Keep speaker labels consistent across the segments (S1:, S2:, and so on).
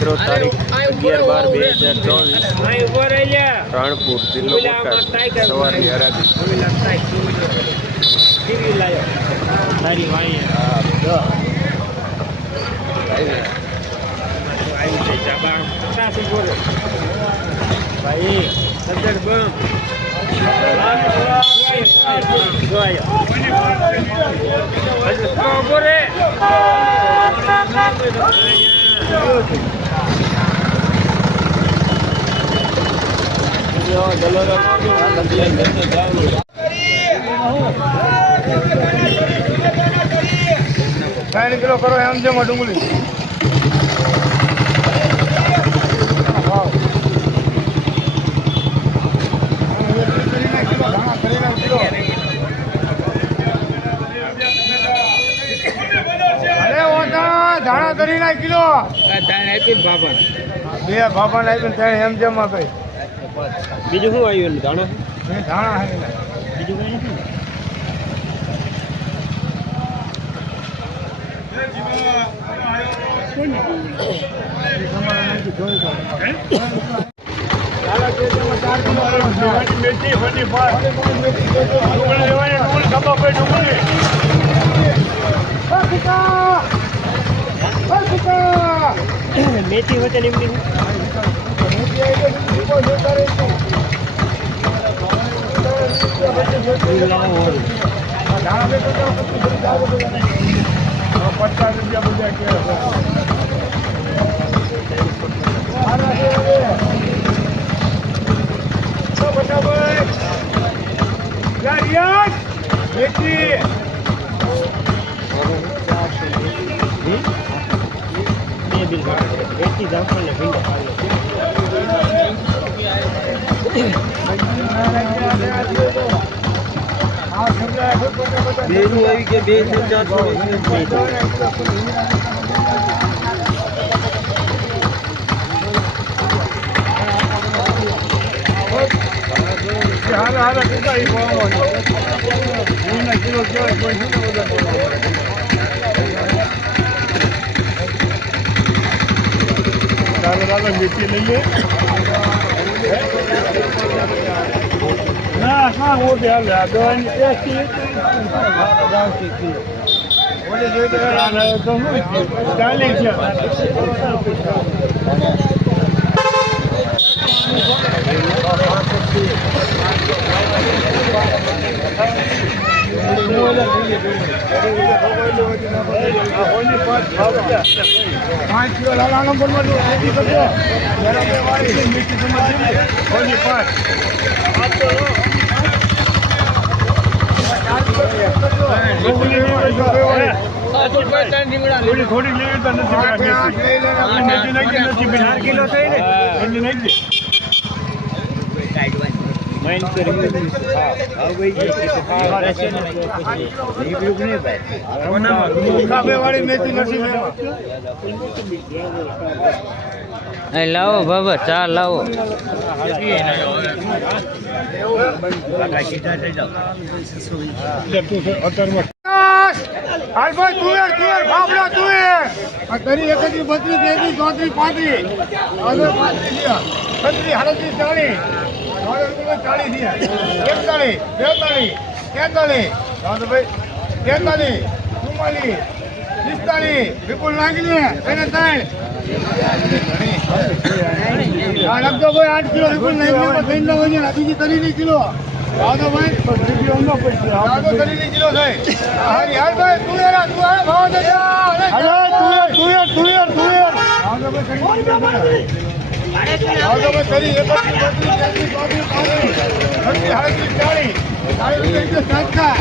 S1: મિત્રો તારીખ અગિયાર બાર બે હજાર ચોવીસ. રાણપુર જિલ્લો બોટાદ. સવારની હરાજી.
S2: તારી વાણી આવી છે ચાબા સાસુ બોલો ભાઈ સજ્જડ બમ
S3: ત્રણ કિલો કરો એમ છે ડુંગળી. ધાણા કરી ના કિલો બે બાપા ને આપ્યું ત્રણ એમ જેમ આપે
S2: બીજું શું આવ્યું એનું?
S3: ધાણા?
S2: બીજું કઈ નથી? મેથી વચ્ચે નીકળી
S3: પચાસ રૂપિયા બધા
S2: બે બિલ મેથી જામફળ ને
S1: બેનું આવી કે બે છે, ચાર
S3: હાલ હાલ કેટલા કિલો કહેવાય કોઈ શું બધા ચાલો ચાલો મીઠી લઈએ. ના ના મોટી હાલે આ દવાની ટેસ્ટી તો આ તો છે પાંચ કિલો લાલા નંબરમાં કરજો બરાબર વાળી મીઠી સમજ ઓલી પાંચ થોડી લેવી તો નથી કિલો થઈ ને. એટલી નાખી
S2: માઇન્ડ કરી
S3: કાપે વાળી મેથી નથી
S1: લાવો. બાબા ચા લાવો.
S3: હાલ ભાઈ તુવેર તુવેર ફાફડા તુવેર આ તરી એકત્રીસ બત્રીસ તેત્રીસ ચોત્રીસ પાંત્રીસ. ચાલીસ એકતાલીસ બેતાલીસ તેતાલીસ ભાઈ તેતાલીસ ચુમ્માલીસ પિસ્તાલીસ વિપુલ નાગીને એને ત્રણ આ લખજો ભાઈ આઠ કિલો વિપુલ નાગીને ત્રણ ના હોય બીજી તરીની કિલો દાદો ભાઈ દાદો તરીની કિલો થાય હારી હાલ ભાઈ તું યાર. તું હાલ ભાવ દેજો તું યાર તું યાર. તું યાર તું યાર. દાદો ભાઈ તરી એક ચાલીસ ચાલીસ ચાલીસ સાતકા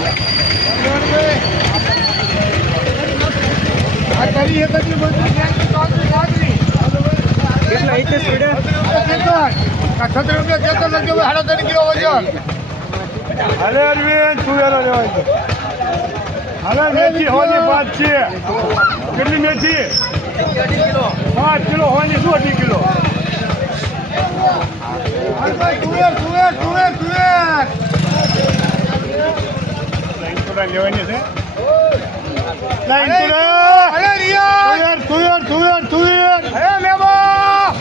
S3: આ તરી એક જ બધી ચાલીસ પાંત્રીસ
S2: કેટલા ઈચે સ્પીડે
S3: છત્રીસ રૂપિયા ચેતન લખજો સાડા ત્રણ કિલો વજન અરે અરવિંદ તું યાર લેવાય હવે મેથી? હોની પાંચ છે કેટલી મેથી પાંચ કિલો હોની શું અઢી કિલો? લેવાની છે અરે રિયા તુયર તુયર તુયર અરે મેબા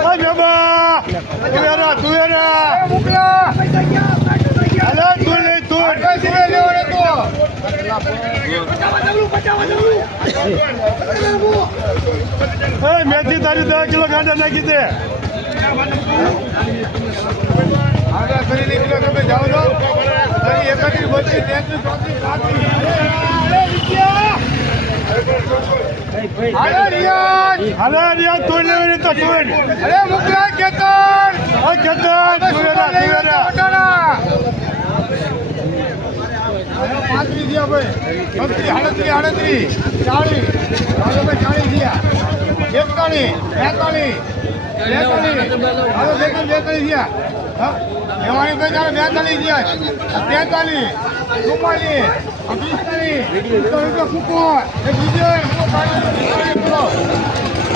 S3: અરે મેબા તુયરા તુયરા મુકલા મેથી તારી દસ કિલો ગાંડા નાખી દે અરે મુકલા કેતન કેતન પાંત્રીસ ગયા ભાઈ. બત્રીસ આડત્રીસ આડત્રીસ ચાલીસ ભાઈ ચાલીસ થયા. એકતાલીસ બેતાલીસ બેતાલીસ હાલો બેતાલીસ બેતાલીસ થયા. હા એવાની ભાઈ ચાલો બેતાલીસ થયા તેતાલીસ ચુમ્માલીસ પિસ્તાલીસ બીજો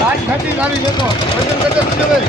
S3: આજ ખાતી ગાડી જતો ભાઈ.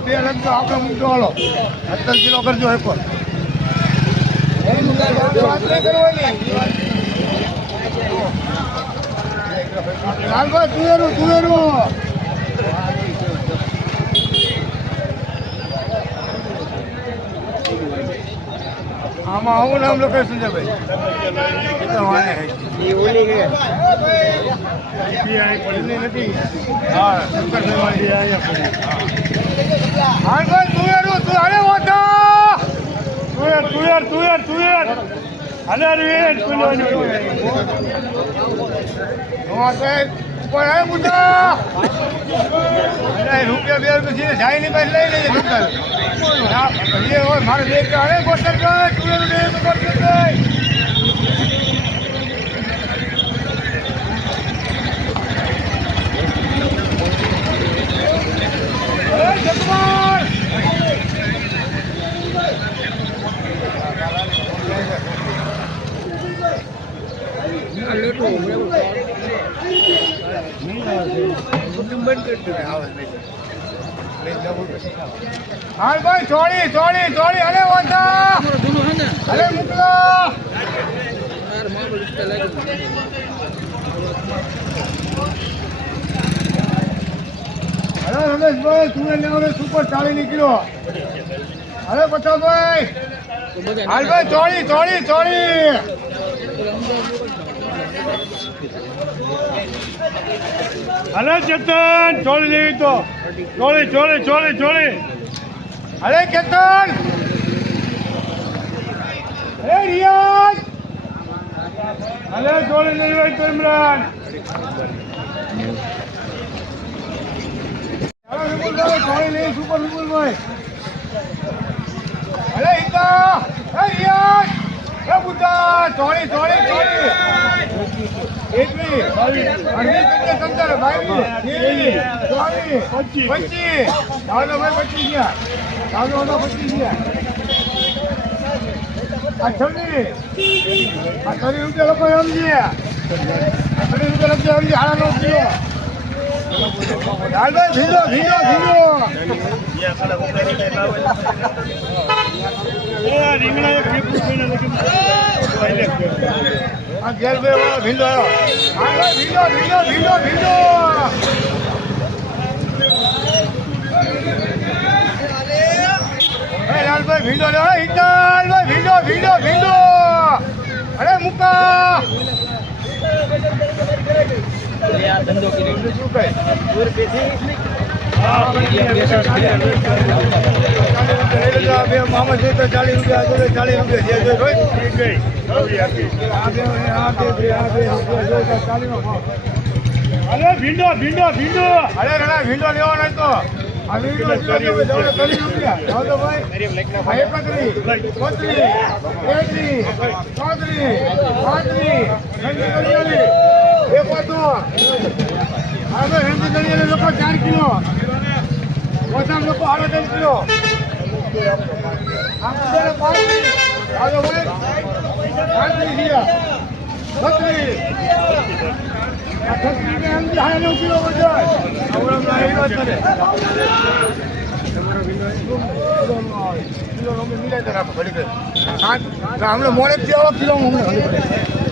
S3: બે અલગ તો આપણે મૂકતો હાલો સત્તર કિલો કરજો એક લાલભાઈ તુવેરું તુવેરું આમાં આવું નામ લોકેશન છે ભાઈ? એ તો વાને એ ઓલી નથી. હા શંકરભાઈ વાળી હા. ભાઈ તુવેરું તું અરે વાતા તુવેર તુવેર તુવેર તુવેર. અરે રે તુવેર ઉપર આય મુદ્દા અરે રૂપિયા બે રૂપિયા જાય ભાઈ લઈ લઈએ ના, એ મારે રૂપિયા અરે ગોસર તુવેર દે તો ગોસર ભાઈ અરે જગમાર હાલ ભાઈ ચોળી ચોળી ચોળી. અરે વાંધા. મોકલો. અરે રમેશભાઈ, તું હવે સુપર ચાલી નીકળ્યો. અરે પચાસભાઈ. હાલભાઈ ચોળી ચોળી ચોળી. અરે ચેતન ચોળી લેવી તો ચોળી ચોળી ચોળી ચોળી. અરે ચેતન અરે રિયાજ અરે ચોળી લેવી હોય તો ઇમરાન. આ છવ્વીસ રૂપિયા લોકો સમજીએ આ ત્રીસ રૂપિયા લખી સમજી હાડા નવ કિલો ધીરો વાળો ભીંડો ભીંડો ભીંડો ભીંડો ભીંડો. એ ચાલીસ રૂપિયા ચાલીસ રૂપિયા.
S2: અરે ભીંડો ભીંડો ભીંડો
S3: અરે ના ભીંડો લેવો નહીં તો આ ભીંડો ચાલીસ રૂપિયા જાઓ તો ભાઈ આ એકત્રીસ બત્રીસ તેત્રીસ ચોત્રીસ પાંત્રીસ હેન્ડી કડિયાળી એકોતેર આ તો હેન્ડી કડિયાળી લોકો ચાર કિલો ઓછા લોકો સાડા કિલો આમ પાંત્રીસ આ પાંત્રીસ થયા બત્રીસ છત્રીસ એમ સાડા નવ કિલો કિલો હમણાં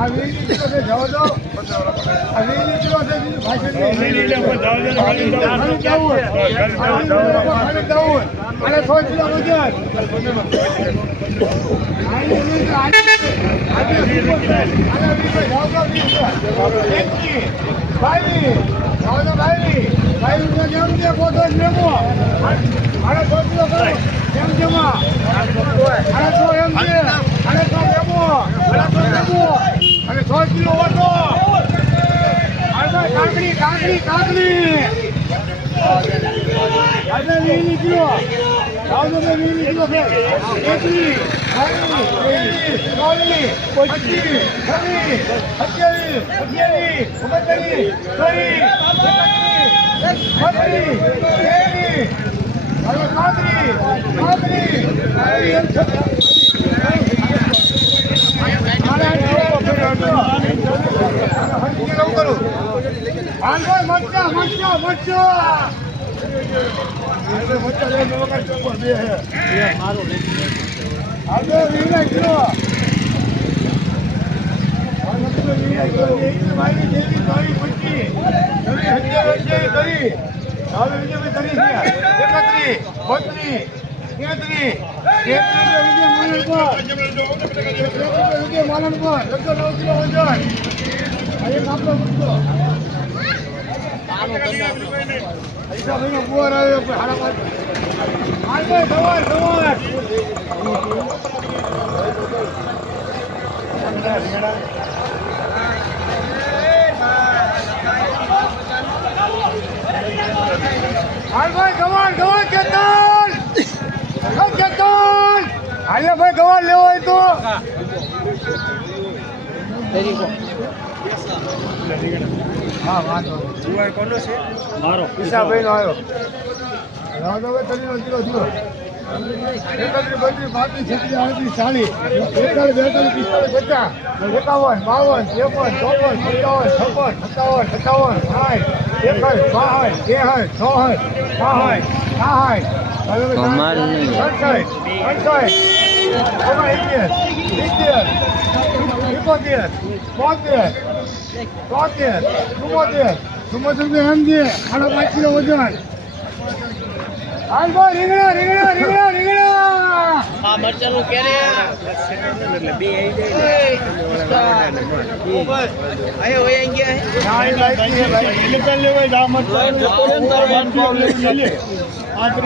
S3: ભાઈ ભાઈ તો તો તો તો રૂપિયા જેમ છે, પોતો જ લેવો. આને સો કરો. જેમ જેમાં. આને સો એમ છે. આને સો લેવો. આને સો લેવો. અને સો કિલો. આને કાકડી કાકડી કાકડી. વીસની કિલો બે વીસની કિલો છે. એકવીસ બાવીસ ત્રેવીસ ચોવીસ પચીસ છવ્વીસ સત્યાવીસ અઠ્યાવીસ ઓગણત્રીસ ત્રીસ એકત્રીસ બત્રીસ તેત્રીસ હવે પાંત્રીસ પાંત્રીસ ચાલીસ, હરખી નવું કરું હાલો મરચા મરચા મરચા મરચા લઈને વગર ચોખ્ખો બે હે હાલો વીના કિલો હાલો કિલો વીના કિલો એક મારી જેવી મારી પચી નવી હજાર છે કરી હાલો વિજય કરી છે એકત્રીસ. બત્રીસ તેત્રીસ તેત્રીસ વિજય માલન પર વિજય માલન પર લગભગ નવ કિલો વજન આ એક આપણો મુદ્દો પૈસા ભાઈનો કુંવર આવ્યો પણ હાડા પાંચ હાલ ભાઈ ગવાન ગવાન કેતન કેતન હાલે ભાઈ ગવાન લેવો હોય તો હા વાંધો નહીં.
S2: કોનો છે? મારો.
S3: ઈશાભાઈ નો આવ્યો રાવદાભાઈ તરીનો કિલો થયો એકત્રીસ બત્રીસ પાંત્રીસ છત્રીસ આડત્રીસ ચાલીસ. એકતાલીસ બેતાલીસ પિસ્તાલીસ પચાસ. એકાવન બાવન ત્રેપન ચોપન પંચાવન છપ્પન સત્તાવન સત્તાવન સાઠ એકસઠ બાસઠ ત્રેસઠ ચોસઠ પાસઠ સાઠ. અડસઠ અડસઠ ઓગણસિત્તેર સિત્તેર એકોતેર બોતેર તોતેર ચુમ્મોતેર ચુમ્મોતેર રૂપિયા એમ છે સાડા પાંચ કિલો વજન હાલ ભાઈ રીંગણા રીંગણા રીંગણા રીંગણા
S2: આ મરચાનું ક્યારે એટલે બે આવી જાય આયો હોય ગયા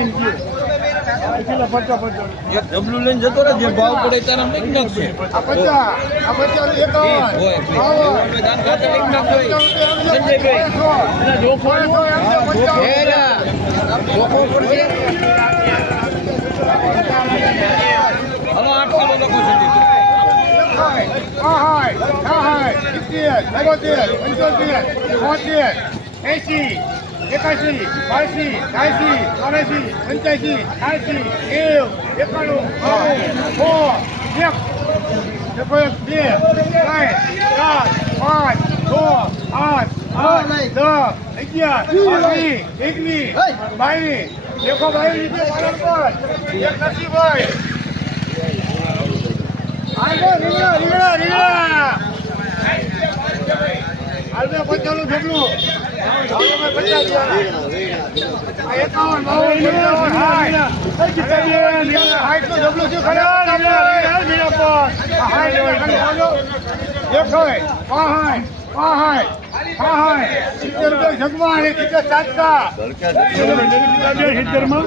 S3: નાની
S4: ડબલું લઈને જતો રહે જે ભાવ પડે તારા લઈ નાખશે
S3: આ પચાસ આ પચાસ એકાવન
S4: હોય. હલો આઠ કિલો લખો
S3: એસી એકાસી બાસી ત્યાસી ચોરાસી પંચ્યાસી છ્યાસી એક એકાણું બાણું એક. એક બે ચાર પાંચ છ આઠ આઠ દસ અગિયાર બાવીસ એકવીસ બાવીસ. ભાઈ નીચે એક નસીબભાઈ આગળ રીંગણા રીંગણા રીંગણા. હાલમે પંચાણું પચાસ આ એકાવન બાવન પંચાવન સાઠ સાઠનું ઢગલું છે ખરા રીંગણા રીંગણા રીંગણા પર આ હાઠ લેવાય ખાલી હાલો એકસો પાંહાઠ પાંહાઠ પાંહાઠ સિત્તેર રૂપિયા જગવા અને સિત્તેર ચારતા સિત્તેરમાં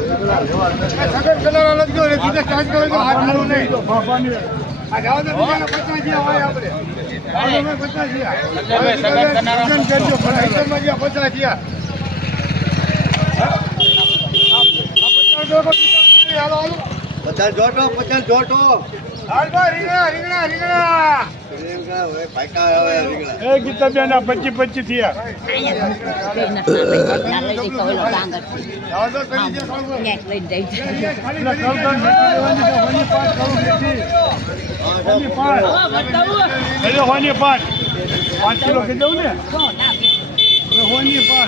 S3: સગન કલર અલગ જો ને સિત્તેર ચાર કરો તો બીજાના પચાસ જ્યાં હોય આપણે પચાસ
S5: જોટો પચાસ જોટો
S3: રીંગણા રીંગણા રીંગણા. એ ગીતાબેન આ પચી પચી થયા. હોની મેથી. પાંચ. કિલો કહી દઉં ને? હોની ગયો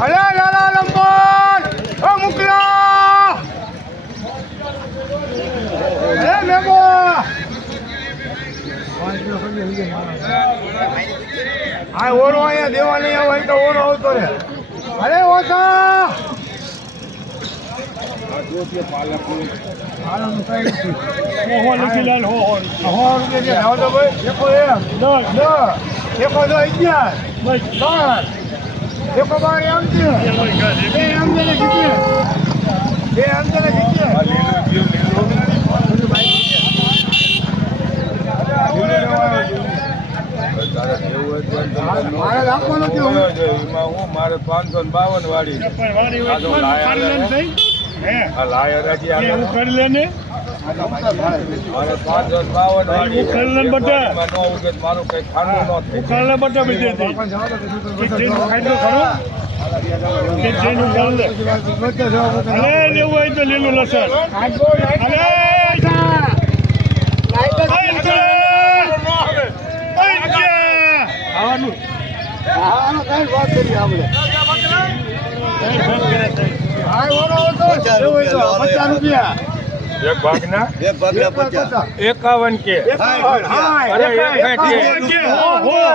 S3: અરે લાલા લંબન ઓ મુકલા! અરે મેબો આ ઓરો અહીંયા દેવા નહીં આવે તો ઓરો આવતો રે અરે ઓતા એકો અગિયાર. બસ. એમ છે બે એમ છે ને જીતીએ. બે એમ છે ને જીતીએ મારે
S1: પાંચસો ને બાવન વાળી. લાયર હે. આ લાયર હજી આગળ.
S3: કરી લે ને
S1: મારે પાંચસો ને બાવન વાળી
S3: હું કરી લઉં બધા.
S1: એમાં ન ઉગે તો મારું કઈ ખાનું ન થાય
S3: કાલે બટા બીજે થી કે જેનું ફાયદો ખરો કે જેનું કાલે અરે લેવું હોય તો લીલું લસણ અરે ખાવાનું પચાસ રૂપિયા
S1: એક ભાગના
S5: એક ભાગના પચાસ
S1: એકાવન કે અરે, એક એક એકો.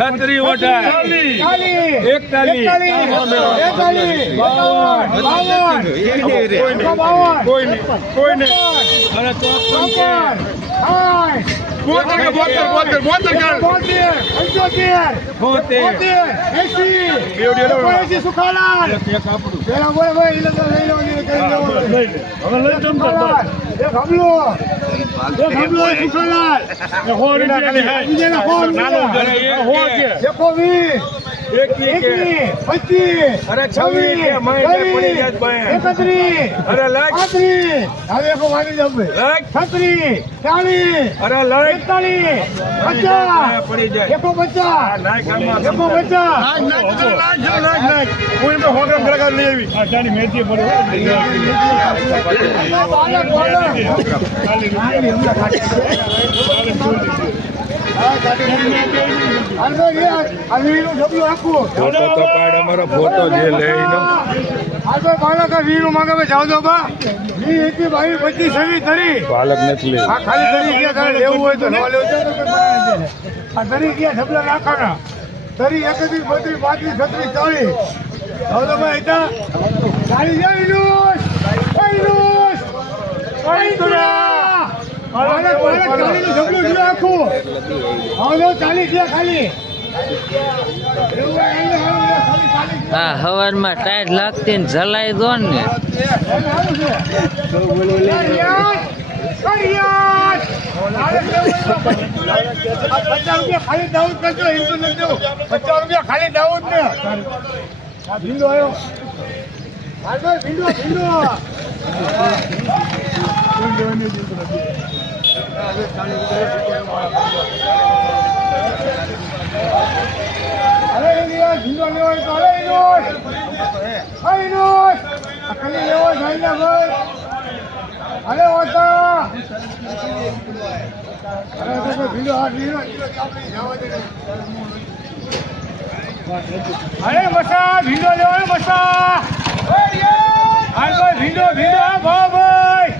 S1: છત્રી એકતાલીસ.
S3: બાવન.
S1: કોઈ નહીં કોઈ નહીં
S3: ચોપન. ચોપન. સાઠ.
S1: બોતેર બોતેર બોતેર બોતેર
S3: બોતેર. પંચોતેર.
S1: બોતેર.
S3: એંસી. એંસી સુખાલાલ. પેલા બોલે ભાઈ, એટલે તો લઈ લેવાનું, કરી દેવાનું. સુખાલાલ. એક હમલો. એક હમલો, એક સુખાલાલ. બીજાના સો રૂપિયા. એકો વીસ. એકવીસ, પચીસ,
S1: અરે છવ્વીસ કે.
S3: હવે એકો વાગી
S1: અરે
S3: એકતાલીસ,
S1: પડી જાય,
S3: એકો
S1: કામમાં
S3: એકો.
S1: હું એમ તો હોટલ ખરેખર લઈ આવી
S3: આ વીરનું ઢબલું આખું.
S1: ફોટો તો પાડ અમારો ફોટો જે લઈને
S3: બાળક, આ વીરનું માંગે ભાઈ, જાઓ તો બા. વી, એકવી, બાવી પચીસ, છવ્વીસ, ત્રીસ.
S1: પાલક નથી લેવી
S3: આ ખાલી તરી ગયા તારે લેવું હોય તો ન લેવું દે. આ તરી ગયા ઢબલા નાખવાના તરી એકત્રીસ બત્રીસ પાંત્રીસ છત્રીસ ચાલીસ હવે તો ભાઈ ચાલી જાય ઇનુસ
S6: હા હવારમાં ટાયર લાગતી ને જલાઈ દો ને.
S3: પચાસ રૂપિયા ખાલી દાઉદ કરજો હિન્દુ નથી દેવું. પચાસ રૂપિયા ખાલી દાઉદ ને. ભીંડો આવ્યો. ભીંડો ભીંડો. અરે ભીંડો ઓછા અરે તો કોઈ હાથ અરે મસા, ભીંડો લેવો મસા. હાલ ભાઈ, ભીંડો ભીંડો ભાવ ભાઈ.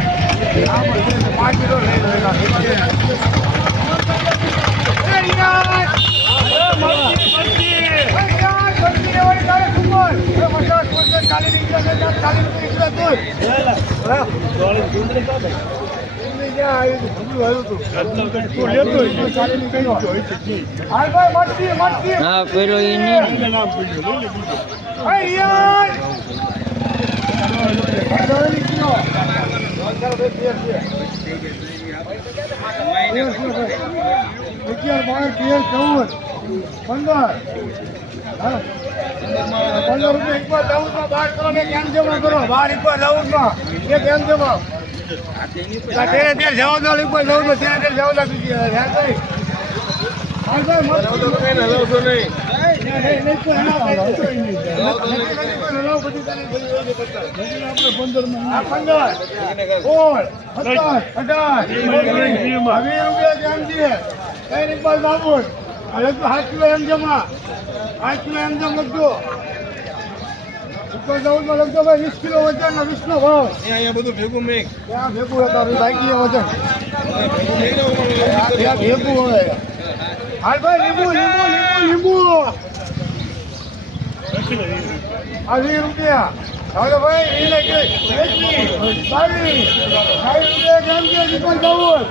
S3: હા, ભાઈ, જાઓ, બોલો, બોલો. આગળ મરચી, મરચી. આ મરચી પાંચ કિલો લઈ લો એના. એ પચાસ, પચાસ. અગિયાર બાર તેર ચૌદ પંદર. પંદર રૂપિયા એક વાર ચૌદમાં બાર કરો ને જમા કરો બાર એક વાર ચૌદમાં એ કેમ જમા તેરે તેર જવા દો એક વાર ચૌદ તેરે તેર જવા દો મસ્ત. નહીં, વીસ કિલો વજન વીસ નો ભાવ
S4: અહીંયા બધું ભેગું મેં
S3: ત્યાં ભેગું હતા બાકી વજન ભેગું. હોય હાલ ભાઈ લીંબુ લીંબુ લીંબુ લીંબુ આ વીસ રૂપિયા હવે ભાઈ વીસ લાગે બાવીસ રૂપિયા કેમ કે દીપક જવું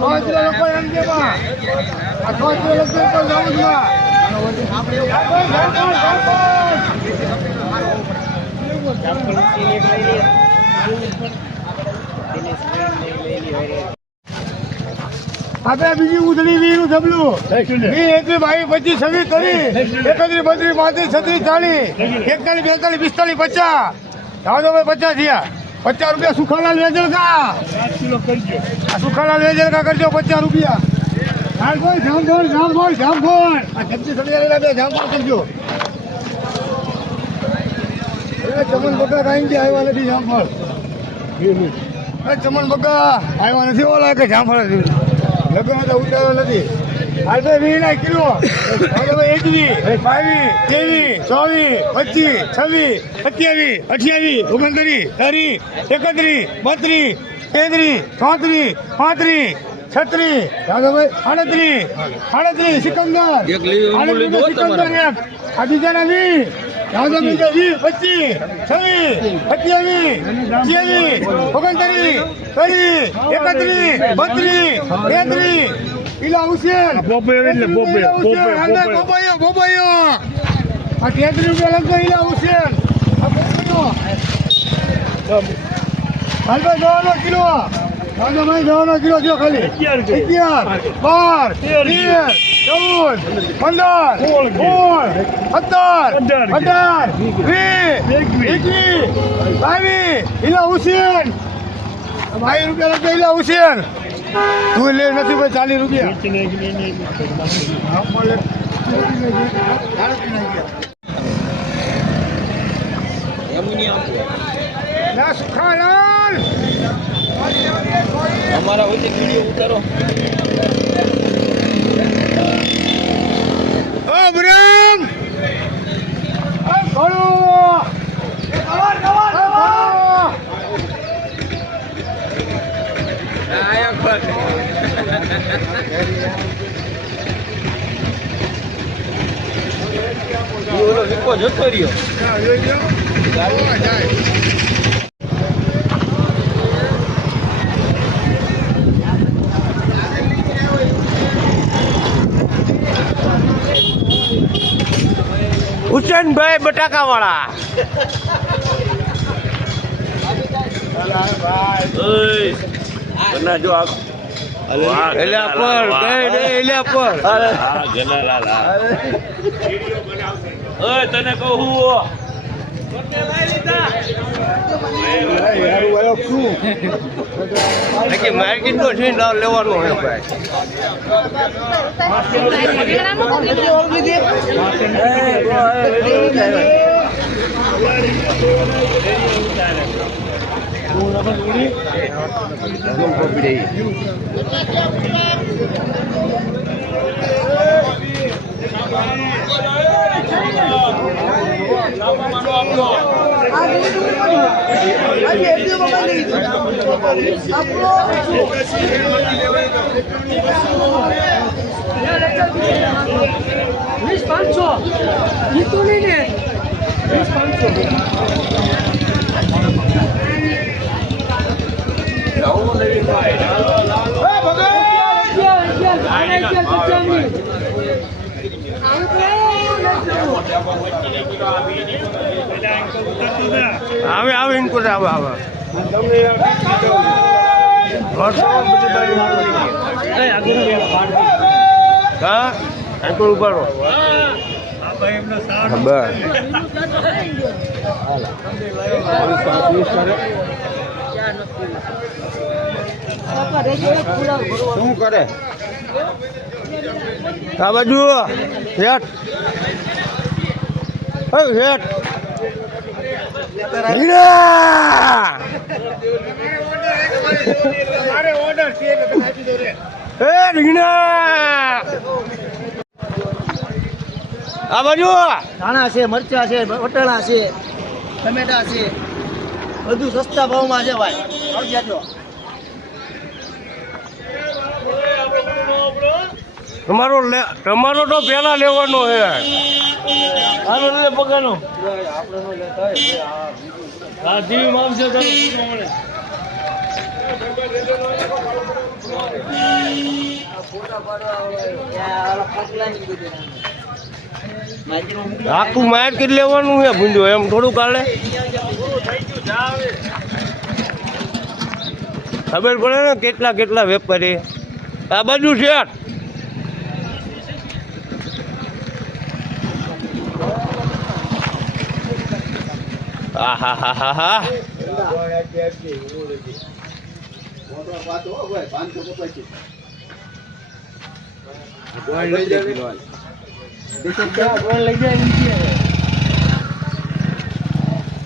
S3: પાંચ કિલો લોકો એમ કે પાંચ આપણે બીજી ઉધડી વી નું જબલું વી એકવી બાવીસ પચીસ છવ્વીસ ત્રીસ એકત્રીસ બત્રીસ પાંત્રીસ છત્રીસ ચાલીસ. એકતાલીસ બેતાલીસ પિસ્તાલીસ પચાસ. દાદો ભાઈ પચાસ થયા. પચાસ રૂપિયા સુખાલાલ વેજલ કા આ સુખાલાલ વેજલ કા કરજો પચાસ રૂપિયા. જામફળ જામફળ જામફળ જામફળ આ સબ્જી સળિયા બે જામફળ કરજો. ચમન બગા કાંઈ આવ્યા નથી જામફળ ચમન બગા આવ્યા નથી ઓલા કે જામફળ. લગ્ન ઉતારો નથી. વીસ ના કિલો. એકવી તો એકવીસ બાવીસ ત્રેવીસ ચોવીસ પચીસ છવ્વીસ સત્યાવીસ અઠ્યાવીસ ઓગણત્રીસ ત્રીસ એકત્રીસ બત્રીસ તેત્રીસ ચોત્રીસ પાંત્રીસ છત્રીસ દાદાભાઈ આડત્રીસ આડત્રીસ સિકંદર. આડત્રીસ સિકંદર. એક. આ બીજાના વીસ. વીસ પચીસ છવ્વીસ અઠ્યાવીસ ઓગણત્રીસ ત્રીસ એકત્રીસ બત્રીસ તેત્રીસ ઇલા હુસેન ઇલા હુસેન અંદર બોબાયો બોબાયો આ તેત્રીસ રૂપિયા લખજો ઇલા હુસેન આ બોબાયો હાલ ભાઈ દવાનો કિલો દાદા ભાઈ દવાનો કિલો જો ખાલી. અગિયાર બાર. તેર. ચૌદ પંદર સોળ સત્તર અઢાર વીસ એકવીસ બાવીસ ઇલા હુસેન બાવીસ રૂપિયા લખજો ઇલા હુસેન તું લે નથી ભાઈ ચાલીસ રૂપિયા
S2: અમારા વીડિયો ઉતારો.
S3: ઓ
S4: હુસેનભાઈ બટાકા વાળા તને કહું માર્કેટ નો છે નામ લેવાનું
S7: વીસ પાંચસો જીતું નહીં ને વીસ પાંચસો
S4: આવે આવે ઇનપુટ આવે આવે. હા? અંકુર ઉભારો. બસ.
S3: શું કરે?
S4: આ બાજુ આ બાજુ
S8: ધાણા છે, મરચા છે, વટાણા છે, ટમેટા છે. બધું સસ્તા ભાવમાં છે ભાઈ. આવી
S4: તમારો તમારો તો પેલા લેવાનો છે.
S2: આનો લે પગાનો હા માગશે તો.
S4: આખું માર કે લેવાનું છે ભૂંડો એમ થોડું કાલે. ખબર પડે ને કેટલા કેટલા વેપારી. આ બાજુ છે. હા હા હા હા હા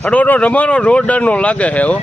S4: હડો તો તમારો જોરદાર નો લાગે છે હો.